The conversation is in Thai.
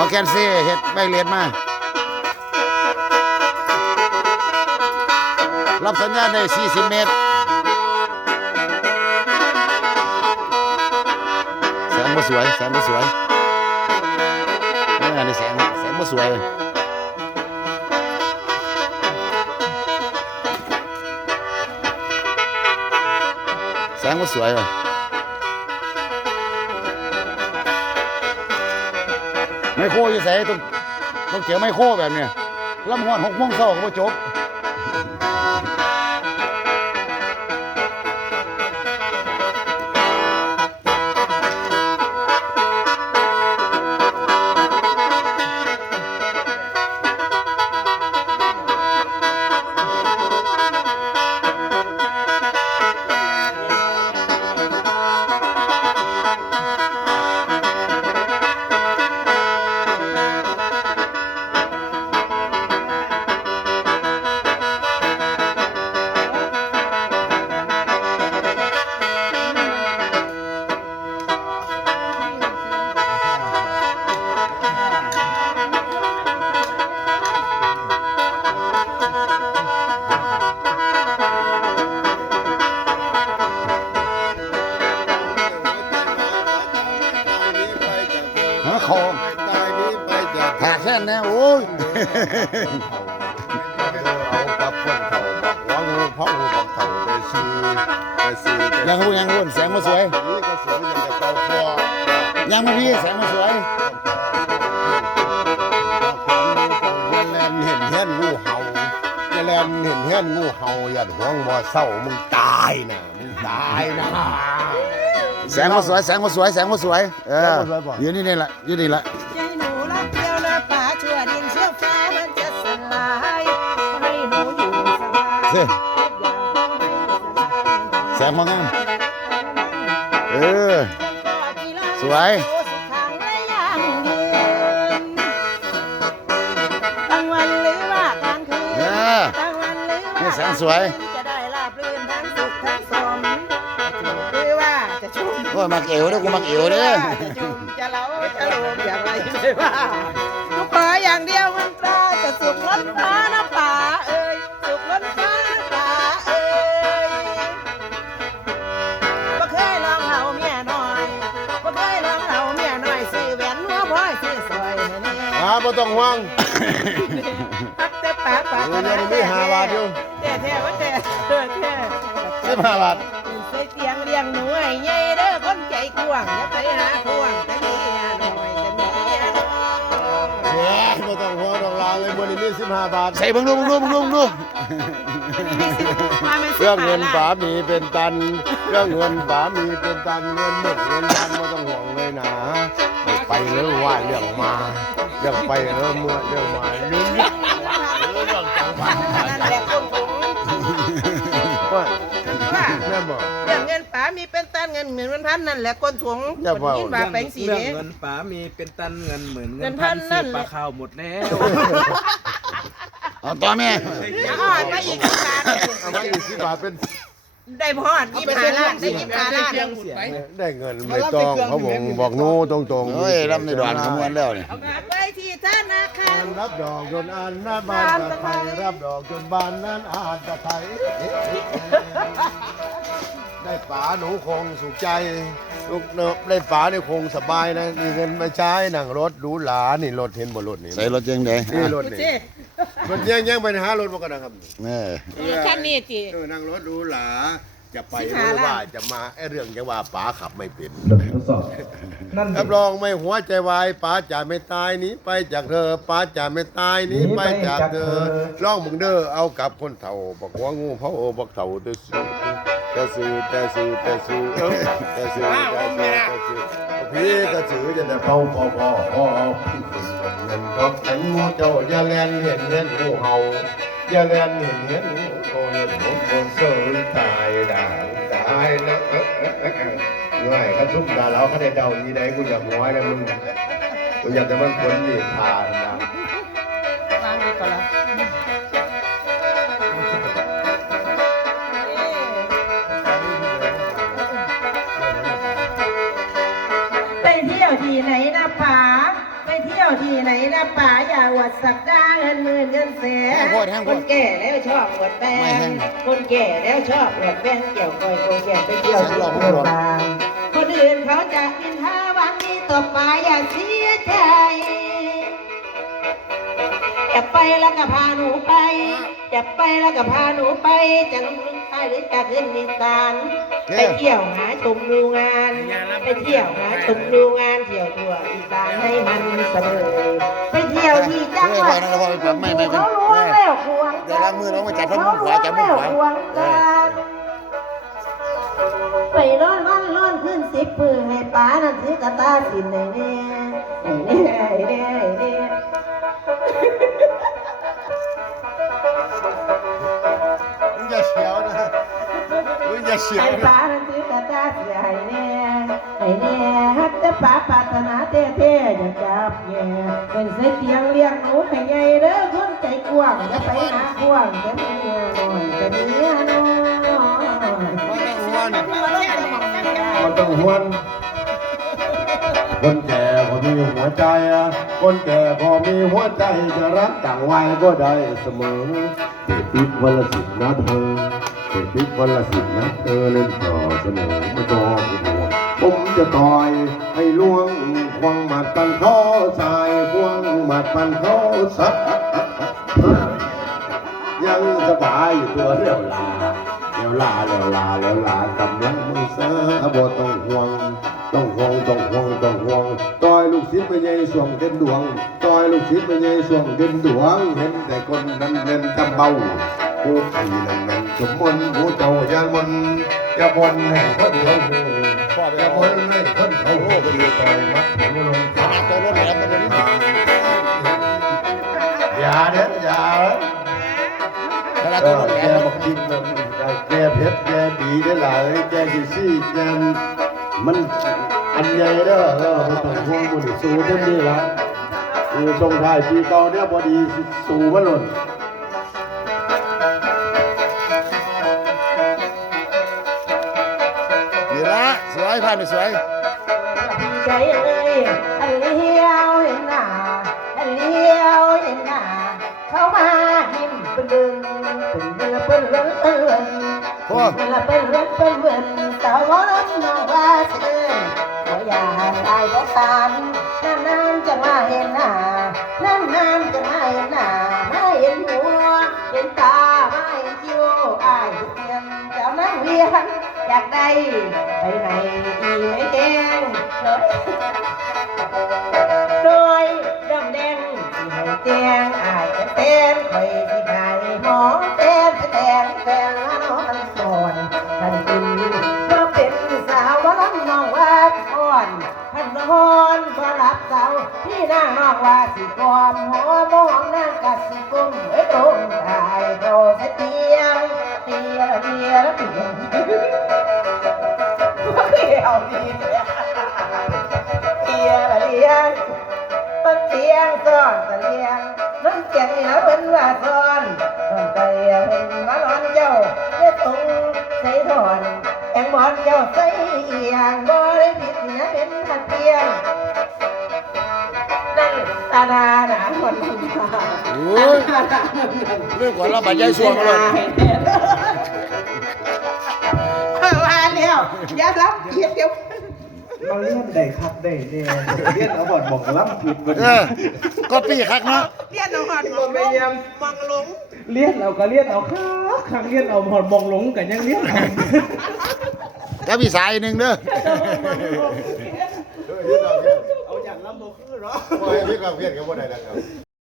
มอแคนซี่เฮ็ดใบเลียนมารับสัญญาณได้ 40 เมตรแสงบ่สวย แสงบ่สวยนี่นี่แสงแสงบ่สวย แสงบ่สวยว่ะ ไม่โคอยู่ใส่ต้องต้องเจอไม่โคแบบเนี้ยลำหอนหกโมงเช้าก็บ่จบ เอากับคนเขาบอกว่างูเพราะงูบอกเขาไปซื้อไปซื้อยังรู้ยังรู้แสงมาสวยนี่ก็สวยอย่างกับเกาคอยังมาพี่แสงมาสวยจะแลนเห็นเห็นงูเห่าจะแลนเห็นเห็นงูเห่าอย่าห่วงว่าเศร้ามึงตายนะมึงตายนะแสงมาสวยแสงมาสวยแสงมาสวยเออแสงมาสวยป่ะอยู่นี่นี่แหละอยู่นี่แหละ สบายสิอย่าให้สบายแสงมางามเออ สวยกลางวันหรือว่ากลางคืนเออกลางวันหรือว่านี่แสงสวยจะได้ราบรื่นทั้งสุขทั้งสมหรือว่าจะชุ่มโอ้ยมักเอวเด้อกูมักเอวเด้อจะชุ่มจะเล้าจะโลมอย่างไรไม่ว่าทุกขออย่างเดียวมันตราจะสุขล้นฟ้านะ อ่าบ่ต้องห่วงปักแต่ปากปากเออเดี๋ยวนี้หาบาทอยู่แต่แท้ว่าแต่เออแท้สิบห้าบาทใส่เตียงเลี้ยงหนูให้ใหญ่เด้อคนใจกว้างอย่าไปหาพวง มื้อนี้มีสิบห้าบาทใส่เบิ่งดูเบิ่งดูเบิ่งดูเบิ่งดูมาเป็นสิบเรื่องเงินห้าป๋าล้านมีเป็นตัน เรื่องเงินป๋ามีเป็นตันเงินหมดเงินตันไม่ต้องห่วงเลยนะไม่ไปเรื่องว่าเรื่องมาเรื่องไปเรื่องเมื่อเรื่องมาเรื่องเรื่องจังหวะนั่นแหละคนผงว่าว่าแม่บอกเรื่องเงินป๋ามีเป็นตันเงินหมื่นเป็นพันนั่นแหละคนถวงอย่าคนว่ายินว่าแปลงสีเรื่องนี้เงินป๋ามีเป็นตันเงินหมื่นเงิเงินนพัพันนนั่ซื้นอปลาข้าวหมดแล้ว เอาต่อแม่จะอ่อนมาอีกกี่บาทเอาไว้อีกสิบบาทเป็นได้พอดยี่สิบห้าล้านได้ยี่สิบห้าล้านได้เงินไม่ต้องเขาบอกบอกโน้ตรงๆเฮ้ยรับในดอนขมวนแล้วนี่เอากลับไปที่ธนาคารรับดอกจนอันหน้าบ้านตะไคร้รับดอกจนบานนั้นอาจตะไคร้ได้ป๋าหนูคงสุขใจลูกเนบได้ป๋านี่คงสบายนะมีเงินมาใช้นั่งรถหรูหรานี่รถเห็นบ่รถนี่ใส่รถยังไงนี่รถนี่ รถแย่งแย่งไปหารถมากันนะครับเออขั้นนี้จีเออนั่งรถหรูหราจะไปสิหหารือล่ะว่าจะมาไอ้เรื่องจะว่าป๋าขับไม่เป็นทดสอบนั่นรับรองไม่หัวใจวายป๋าจะไม่ตายหนี้ไปจากเธอป๋าจะไม่ตายหนี้ไปจากเธอร้องมึงเด้อเอากับคนเฒ่าบอกว่างูเพราะโอบอกเฒ่าแต่ซื้อแต่ซื้อแต่ซื้อแต่ซื้อแต่ซื้อแต่ซื้อแต่ซื้อพี่ก็ซื้อจะได้เผาพอพอพอเงิ นทบฉันงูเจ้าอย่าแลนเห็นเห็นงูเห่าอย่าแลนเห็นเห็นงูโอ้ยผมคนเสือตายด่างตายนะง่ายเขาทุบด่าเราเขาได้เดาอีใดกูอยากน้อยนะมึงกูอยากจะมันคนดีผ่านนะวางดีก่อนละไปเที่ยวที่ไหนนะป๋า ไปเที่ยวที่ไหนนะป๋าอย่าอวดสักดาเงินหมื่นเงินแสนคนแก่แล้วชอบอวดแบงคนแก่แล้วชอบอวดแบงเกี่ยวก้อยโกแก่ไปเที่ยวที่ต่างคนอื่นเขาจะกินท่าวันนี้ต่อไปอย่าเสียใจจะไปแล้วก็พาหนูไป จะไปแล้วก็พาหนูไปจะลง ลึกใต้หรือจะขึ้นนิสานไปเที่ยวหาชมดูงาน ไปเที่ยวหาชมดูงานเที่ยวทั่วอีสานให้มันเสมอไปเที่ยวที่จังหวัดเขาล้วงแล้วควงเดี๋ยวล้างมือน้องมาจับทั้งมือขวาจับมือขวาเขล้วงแล้วควงไปร้อนวันร้อนขึ้นสิบมือให้ป้านั่นถือกระตาสินในแน่ในแน่ในแน่ในแเฉียวไอ้นะป้านั่นถือกระตาเสียให้แน่ให้แน่ฮักแต่ป้าปรารถนาเท่ๆอยากจับแย่เป็นเสียเตียงเลี้ยงหนูให้ใหญ่เด้อคนใจกว้างอย่าไปหาขว้างแต่เมียน้อยแต่เมียน้อยมันต้องหวนคนแก่พอมีหัวใจอะคนแก่พอมีหัวใจจะรักต่างวัยก็ได้เสมอเด็กปิ๊กวันละสิบนะ เธอเด็กปิ๊กวันละสิบนะเธอเล่นต่อเสนอไม่ต้องห่วงผมจะต่อยให้ล่วงควงหมัดปันเขาชายควงหมัดปันเขาสักยังสบายอยู่ตัวเรียวลาเรียวลาเรียวลาเรียวลากำลังมือเสือบ่ต้องห่วงต้องห่วงต้องห่วงต้องห่วงต้อยลูกศิษย์ไม่ใหญ่สวงเด่นดวงต้อยลูกศิษย์ไม่ใหญ่สวงเด่นดวงเห็นแต่คนนั้นเล่นจำเบาผู้ไอ้นั่นนั่น สมมนผู้เจ้าอย่ามนอย่าบนให้คนเขาหูอย่าบนให้คนเขาหูดีต่อยมัดหัวลงขาตัวรถแล้วมันนี่อย่าเด็ดอย่าขนาตัวรถแกแล้วบอกกินมันแกเพชรแกดีได้หลายแกกี่ซี่แกนมันอันใหญ่เด้อเออมันต้องห่วงมันสู้เต็มที่ละคือทรงท้ายปีเก่าเนี่ยพอดีสู้มันหล่น วยผ่านไปสวยใจเอ้ยอันเลี้ยวเห็นหน้าอันเลี้ยวเห็นหน้าเขามายิ้มเป็นเดินเป็นเรือเป็นเรือเป็นเรือโอ้เวลาเป็นเรือเป็นเรือสาวน้องน้องว่าเสือขออย่าตายเพราะตามนานๆจะมาเห็นหน้า อยากได้ไปไหนอีไม่แจ้งเลยโดยดำแดงที่ให้แตงอายจะแตงคอยที่ไายหมอแตงจะแตงแฟนละน้องมันสอนท่านกินก็เป็นสาวว่าน้ำน้องว่าอ่อนท่านนอนบ่รับเสาพี่นางน้องว่าสิกอมหัวมองนางกัดสิกุ้มไอ้ตรงตายโตเสตี เกี่ยวดีเนี่ยงต้นเตียงซ้อนตะเลียงน้ำเกียงนี่นะเพิ่นว่าซ้อนต้นเตียงเพิ่นมานอนเจ้าเจ้าตุงใส่ถอนแองบอนเจ้าใส่เอียงบ่ได้ผิดนะเป็นตะเตียงนั่นตาดาหนาคนนั้นาโอ้ยเรื่องก่อนเราบาดใจสวงเลย แล้วอย่ารับเกียรติเดี๋ยวเราเลี่ยนได้ครับได้เนี่ยเลี่ยนเอาบอดบอกล้ำผิดบนเออก็ปีคักเนาะเรียนเอาหอดมองลงมองลงเลี่ยนเอาก็เลี่ยนเอาครับครั้งเลี่ยนเอาหอดมองหลงกันยังเลี่ยนเอากับพี่สายหนึ่งเด้อเออยืดเอาเพี้ยนเอาอย่างล้ำโบคือเหรอบ่ให้พี่กับเพี้ยนก็บ่ได้แล้วครับ